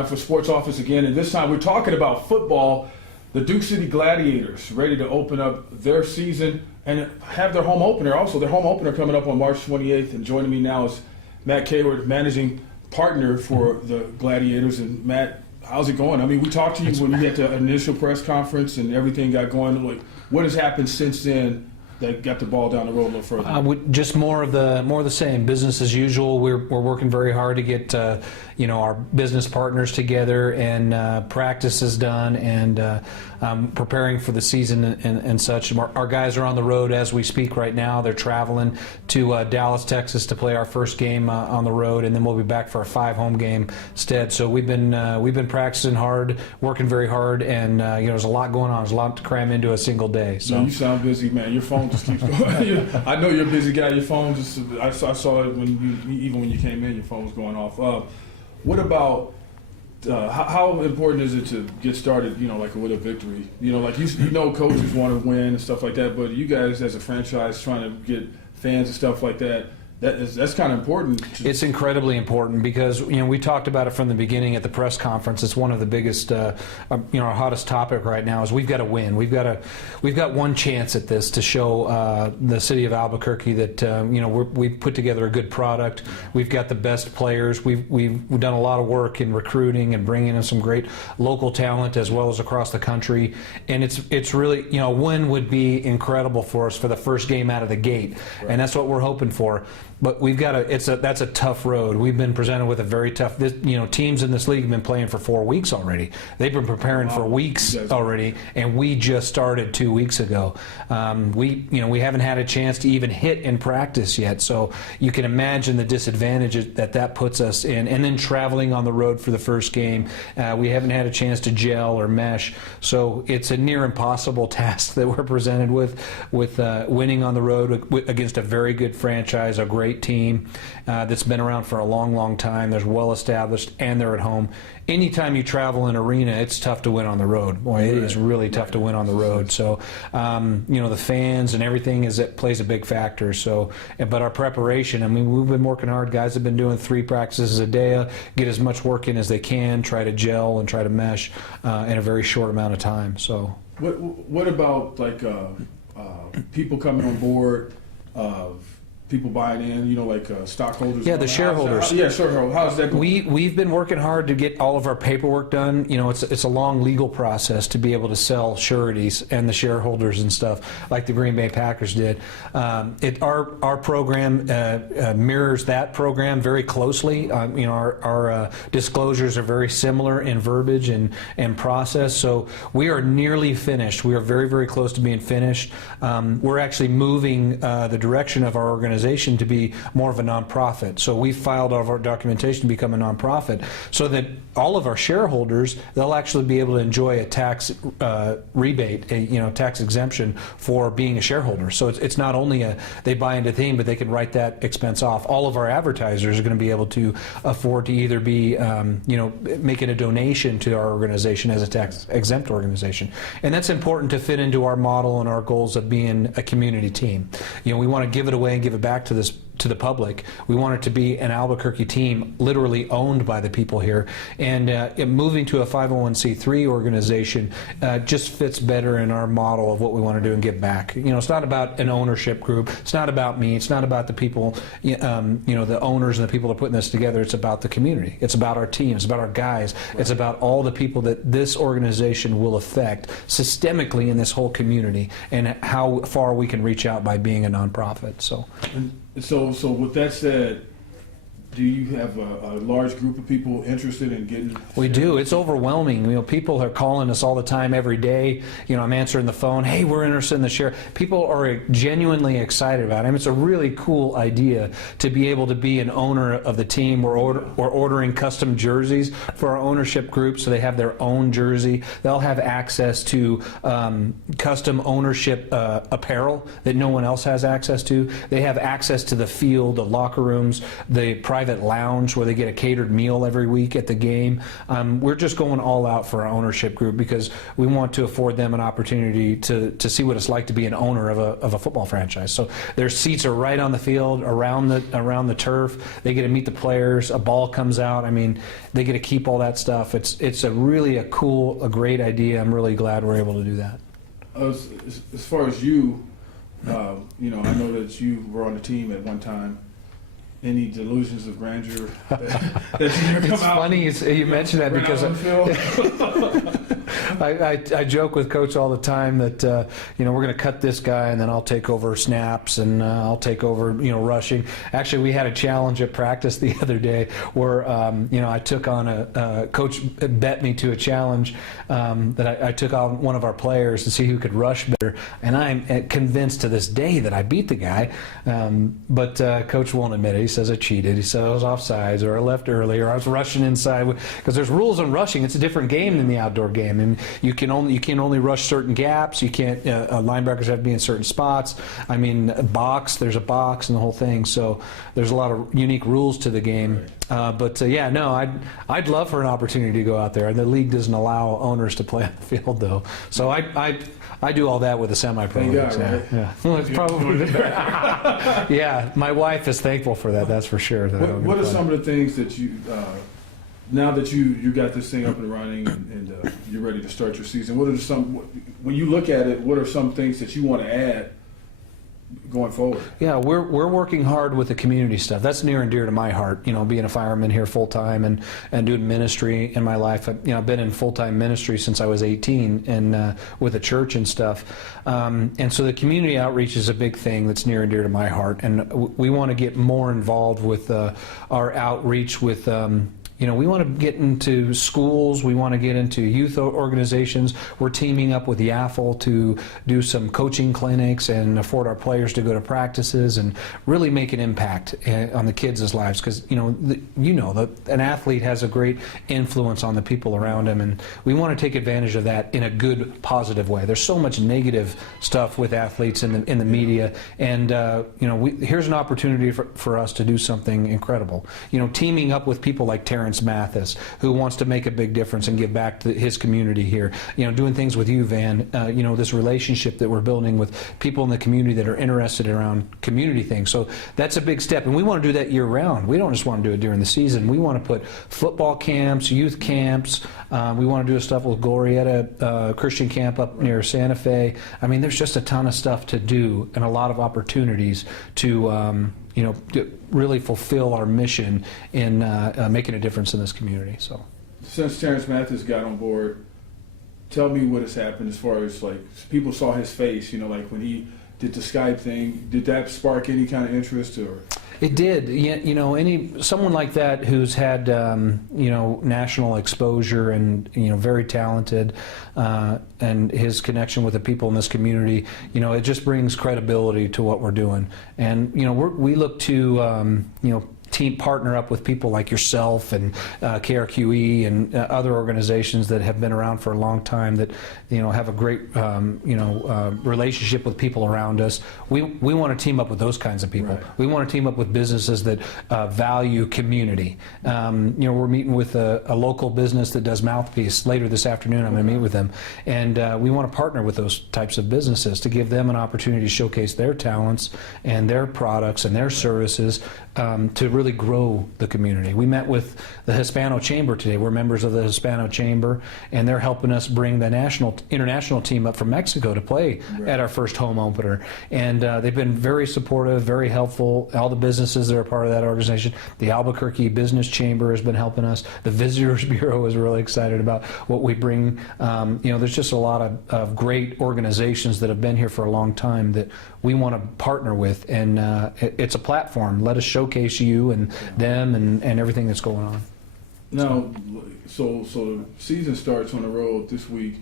time for Sports Office again, and this time we're talking about football. The Duke City Gladiators ready to open up their season and have their home opener also. Their home opener coming up on March 28th, and joining me now is Matt Caward, managing partner for the Gladiators. And Matt, how's it going? I mean, we talked to you when you had the initial press conference and everything got going. Like, what has happened since then that got the ball down the road a little further? Just more of the same, business as usual. We're working very hard to get our business partners together and practices done and preparing for the season and such. Our guys are on the road as we speak right now. They're traveling to Dallas, Texas to play our first game on the road, and then we'll be back for a 5-home game instead. So we've been practicing hard, working very hard, and there's a lot going on. There's a lot to cram into a single day. So man, you sound busy, man. Your phone just keeps going. I know you're a busy guy. Your phone just, I saw it even when you came in, your phone was going off. What about how important is it to get started, like with a victory? Like coaches want to win and stuff like that, but you guys as a franchise trying to get fans and stuff like that, that's kind of important. It's incredibly important because we talked about it from the beginning at the press conference. It's one of the biggest, our hottest topic right now is we've got to win. We've got one chance at this to show the city of Albuquerque that we've put together a good product. We've got the best players. We've done a lot of work in recruiting and bringing in some great local talent as well as across the country. And it's really a win would be incredible for us for the first game out of the gate, right. And that's what we're hoping for. But we've got that's a tough road. We've been presented with a very tough. Teams in this league have been playing for 4 weeks already. They've been preparing for weeks already, and we just started 2 weeks ago. We haven't had a chance to even hit in practice yet. So you can imagine the disadvantage that puts us in. And then traveling on the road for the first game, we haven't had a chance to gel or mesh. So it's a near impossible task that we're presented with winning on the road against a very good franchise, a great team that's been around for a long time. They're well established and they're at home. Anytime you travel an arena, it's tough to win on the road. Boy, it is really tough to win on the road. So, the fans and everything plays a big factor. So, but our preparation, we've been working hard. Guys have been doing 3 practices a day, get as much work in as they can, try to gel and try to mesh in a very short amount of time. So, what about people coming on board? People buying in, stockholders. Yeah, the shareholders. Shareholders. How's that going? We've been working hard to get all of our paperwork done. It's a long legal process to be able to sell sureties and the shareholders and stuff like the Green Bay Packers did. Our program mirrors that program very closely. Our disclosures are very similar in verbiage and process. So we are nearly finished. We are very, very close to being finished. We're actually moving the direction of our organization to be more of a nonprofit. So we filed all of our documentation to become a nonprofit so that all of our shareholders, they'll actually be able to enjoy a tax rebate, tax exemption for being a shareholder. So it's not only they buy into the team, but they can write that expense off. All of our advertisers are going to be able to afford to either be, making a donation to our organization as a tax exempt organization. And that's important to fit into our model and our goals of being a community team. We want to give it away and give it back to the public. We want it to be an Albuquerque team literally owned by the people here. And moving to a 501c3 organization just fits better in our model of what we want to do and give back. It's not about an ownership group. It's not about me. It's not about the people, the owners and the people that are putting this together. It's about the community. It's about our team. It's about our guys. Right. It's about all the people that this organization will affect systemically in this whole community and how far we can reach out by being a nonprofit. So with that said, do you have a large group of people interested in getting? We do. It's overwhelming. People are calling us all the time, every day. I'm answering the phone. Hey, we're interested in the share. People are genuinely excited about it. It's a really cool idea to be able to be an owner of the team. We're ordering custom jerseys for our ownership group, so they have their own jersey. They'll have access to custom ownership apparel that no one else has access to. They have access to the field, the locker rooms, the private private lounge where they get a catered meal every week at the game. We're just going all out for our ownership group because we want to afford them an opportunity to see what it's like to be an owner of a football franchise. So their seats are right on the field, around the turf. They get to meet the players. A ball comes out. I mean, they get to keep all that stuff. It's a really cool, great idea. I'm really glad we're able to do that. As far as you, I know that you were on the team at one time. Any delusions of grandeur that you never come It's out? funny you mention that because I joke with Coach all the time that we're going to cut this guy and then I'll take over snaps and I'll take over rushing. Actually, we had a challenge at practice the other day where I took on a coach bet me to a challenge that I took on one of our players to see who could rush better, and I'm convinced to this day that I beat the guy, but Coach won't admit it. He says I cheated. He said I was offsides, or I left early, or I was rushing inside, because there's rules on rushing. It's a different game than the outdoor game, and you can only rush certain gaps. You can't linebackers have to be in certain spots. I mean, there's a box and the whole thing. So there's a lot of unique rules to the game. I'd love for an opportunity to go out there. The league doesn't allow owners to play on the field though. So I do all that with the semi-pro leagues. Right? Yeah. Well, it's probably the best. Yeah, my wife is thankful for that. That's for sure. What are some of the things that you, now that you got this thing up and running and you're ready to start your season? When you look at it, what are some things that you want to add going forward? Yeah, we're working hard with the community stuff. That's near and dear to my heart. Being a fireman here full time and doing ministry in my life. I've been in full time ministry since I was 18 and with a church and stuff. And so the community outreach is a big thing that's near and dear to my heart. And we want to get more involved with our outreach with. We want to get into schools. We want to get into youth organizations. We're teaming up with the AFL to do some coaching clinics and afford our players to go to practices and really make an impact on the kids' lives. Because an athlete has a great influence on the people around him, and we want to take advantage of that in a good, positive way. There's so much negative stuff with athletes in the media, and here's an opportunity for us to do something incredible. Teaming up with people like Terrence Mathis, who wants to make a big difference and give back to his community here. Doing things with you, Van. This relationship that we're building with people in the community that are interested around community things. So that's a big step, and we want to do that year round. We don't just want to do it during the season. We want to put football camps, youth camps. We want to do stuff with Glorieta Christian Camp up near Santa Fe. I mean, there's just a ton of stuff to do and a lot of opportunities to really fulfill our mission in making a difference in this community. So, since Terrence Mathis got on board, tell me what has happened as far as people saw his face. When he did the Skype thing, did that spark any kind of interest or? It did. Someone like that who's had national exposure and very talented, and his connection with the people in this community, it just brings credibility to what we're doing. And we look to team partner up with people like yourself and KRQE and other organizations that have been around for a long time that have a great relationship with people around us. We want to team up with those kinds of people. Right. We want to team up with businesses that value community. We're meeting with a local business that does Mouthpiece later this afternoon. I'm going to meet with them, and we want to partner with those types of businesses to give them an opportunity to showcase their talents and their products and their services to really grow the community. We met with the Hispano Chamber today. We're members of the Hispano Chamber, and they're helping us bring the international team up from Mexico to play at our first home opener. And they've been very supportive, very helpful. All the businesses that are part of that organization. The Albuquerque Business Chamber has been helping us. The Visitors Bureau is really excited about what we bring. There's just a lot of great organizations that have been here for a long time that we want to partner with, and it's a platform. Let us showcase you and them and everything that's going on. Now, so the season starts on the road this week.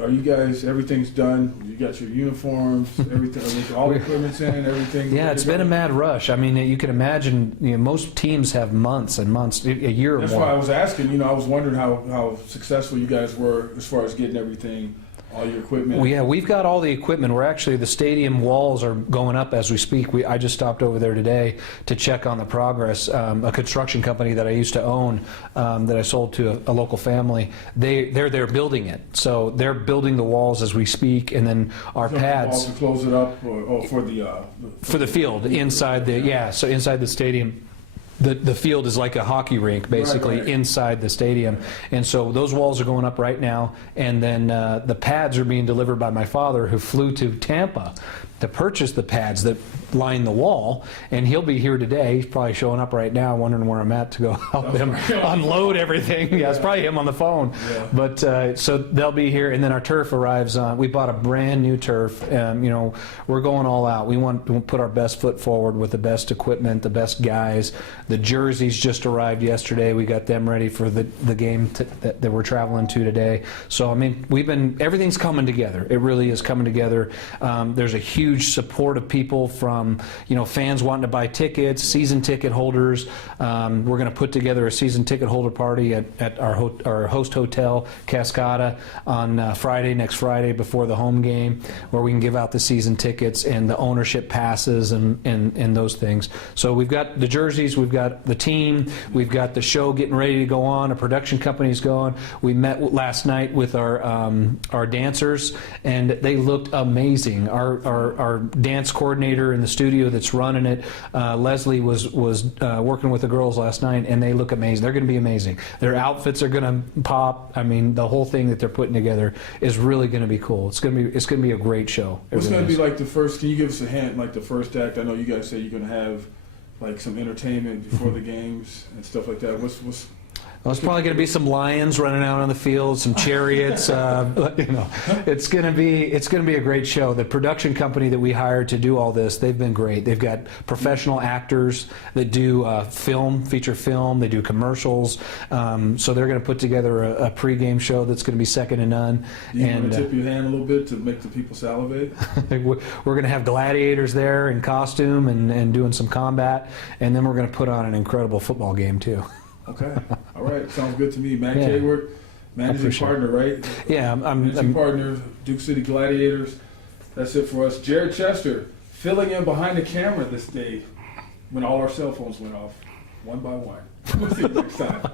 Are you guys, everything's done? You got your uniforms, everything, all the equipment's in, everything? Yeah, it's been a mad rush. I mean, you can imagine, most teams have months and months, a year or more. That's why I was asking, I was wondering how successful you guys were as far as getting everything All your equipment. Well, yeah, we've got all the equipment. We're actually, the stadium walls are going up as we speak. I just stopped over there today to check on the progress. A construction company that I used to own, that I sold to a local family, they're there building it. So they're building the walls as we speak, and then our pads. To close it up, or for the field inside so inside the stadium. The field is like a hockey rink, basically, right. inside the stadium. And so those walls are going up right now. And then the pads are being delivered by my father, who flew to Tampa to purchase the pads that line the wall. And he'll be here today. He's probably showing up right now, wondering where I'm at to go help him unload everything. Yeah, it's probably him on the phone. Yeah. But so they'll be here. And then our turf arrives on. We bought a brand new turf. We're going all out. We want to put our best foot forward with the best equipment, the best guys. The jerseys just arrived yesterday. We got them ready for the game that we're traveling to today. So, I mean, everything's coming together. It really is coming together. There's a huge support of people from, fans wanting to buy tickets, season ticket holders. We're going to put together a season ticket holder party at our host hotel, Cascada, on next Friday before the home game, where we can give out the season tickets and the ownership passes and those things. So we've got the jerseys, we've got the team, we've got the show getting ready to go on, a production company's going. We met last night with our dancers, and they looked amazing. Our dance coordinator in the studio that's running it, Leslie, was working with the girls last night, and they look amazing. They're going to be amazing. Their outfits are going to pop. I mean, the whole thing that they're putting together is really going to be cool. It's going to be a great show. What's going to be like the first? Can you give us a hint? Like the first act? I know you guys say you're going to have like some entertainment before the games and stuff like that. What's Well, it's probably going to be some lions running out on the field, some chariots. It's going to be a great show. The production company that we hired to do all this, they've been great. They've got professional actors that do feature film. They do commercials. So they're going to put together a pregame show that's going to be second to none. Do you want to tip your hand a little bit to make the people salivate? We're going to have gladiators there in costume and doing some combat, and then we're going to put on an incredible football game too. Okay. All right. Sounds good to me. Matt Caward, managing partner, right? Yeah. Managing partner, Duke City Gladiators. That's it for us. Jared Chester, filling in behind the camera this day when all our cell phones went off, one by one. We'll see you next time.